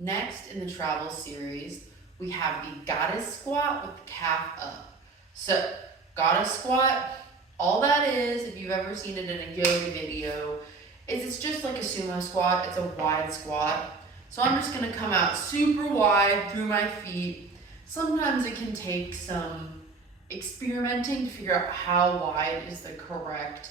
Next in the travel series, we have the goddess squat with the calf up. So, goddess squat, all that is, if you've ever seen it in a yoga video, is it's just like a sumo squat. It's a wide squat. So I'm just gonna come out super wide through my feet. Sometimes it can take some experimenting to figure out how wide is the correct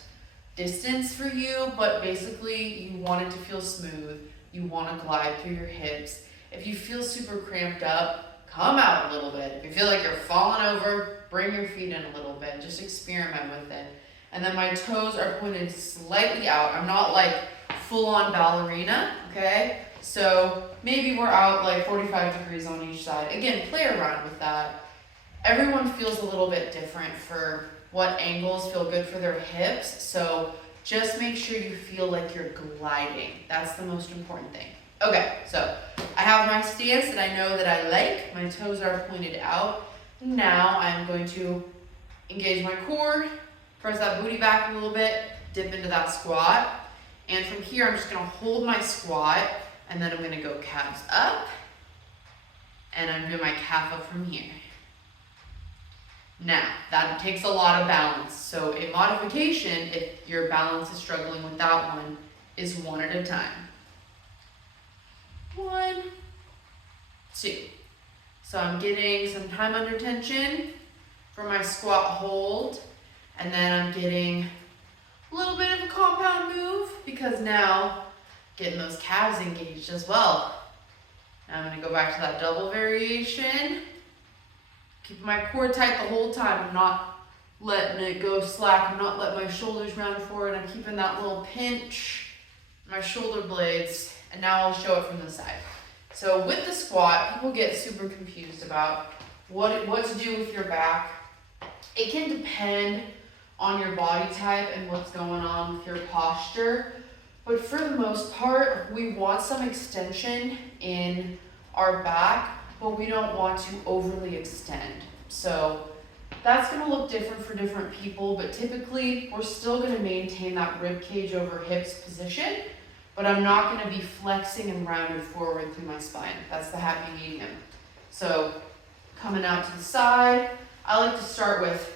distance for you, but basically you want it to feel smooth. You want to glide through your hips. If you feel super cramped up, come out a little bit. If you feel like you're falling over, bring your feet in a little bit. Just experiment with it. And then my toes are pointed slightly out. I'm not like full-on ballerina, okay? So maybe we're out like 45 degrees on each side. Again, play around with that. Everyone feels a little bit different for what angles feel good for their hips. So just make sure you feel like you're gliding. That's the most important thing. Okay, so I have my stance that I know that I like. My toes are pointed out. Now I'm going to engage my core, press that booty back a little bit, dip into that squat. And from here, I'm just gonna hold my squat, and then I'm gonna go calves up, and I'm doing my calf up from here. Now, that takes a lot of balance. So a modification, if your balance is struggling with that one, is one at a time. 1, 2. So I'm getting some time under tension for my squat hold, and then I'm getting a little bit of a compound move because now getting those calves engaged as well. Now I'm gonna go back to that double variation. Keep my core tight the whole time. I'm not letting it go slack. I'm not letting my shoulders round forward. I'm keeping that little pinch in my shoulder blades. And now I'll show it from the side. So with the squat, people get super confused about what to do with your back. It can depend on your body type and what's going on with your posture. But for the most part, we want some extension in our back, but we don't want to overly extend. So that's gonna look different for different people, but typically we're still gonna maintain that rib cage over hips position, but I'm not gonna be flexing and rounded forward through my spine. That's the happy medium. So coming out to the side, I like to start with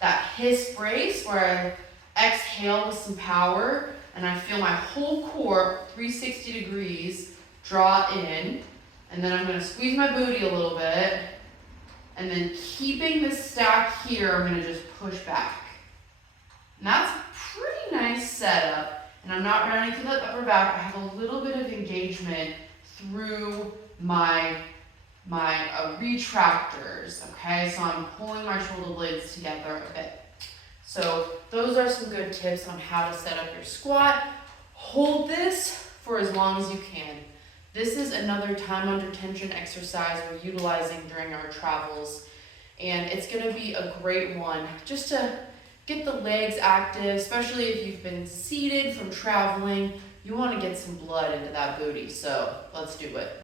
that hiss brace where I exhale with some power and I feel my whole core 360 degrees draw in. And then I'm gonna squeeze my booty a little bit. And then keeping the stack here, I'm gonna just push back. And that's a pretty nice setup. And I'm not rounding to the upper back. I have a little bit of engagement through my retractors, okay? So I'm pulling my shoulder blades together a bit. So those are some good tips on how to set up your squat. Hold this for as long as you can. This is another time under tension exercise we're utilizing during our travels. And it's gonna be a great one just to get the legs active, especially if you've been seated from traveling. You wanna get some blood into that booty, so let's do it.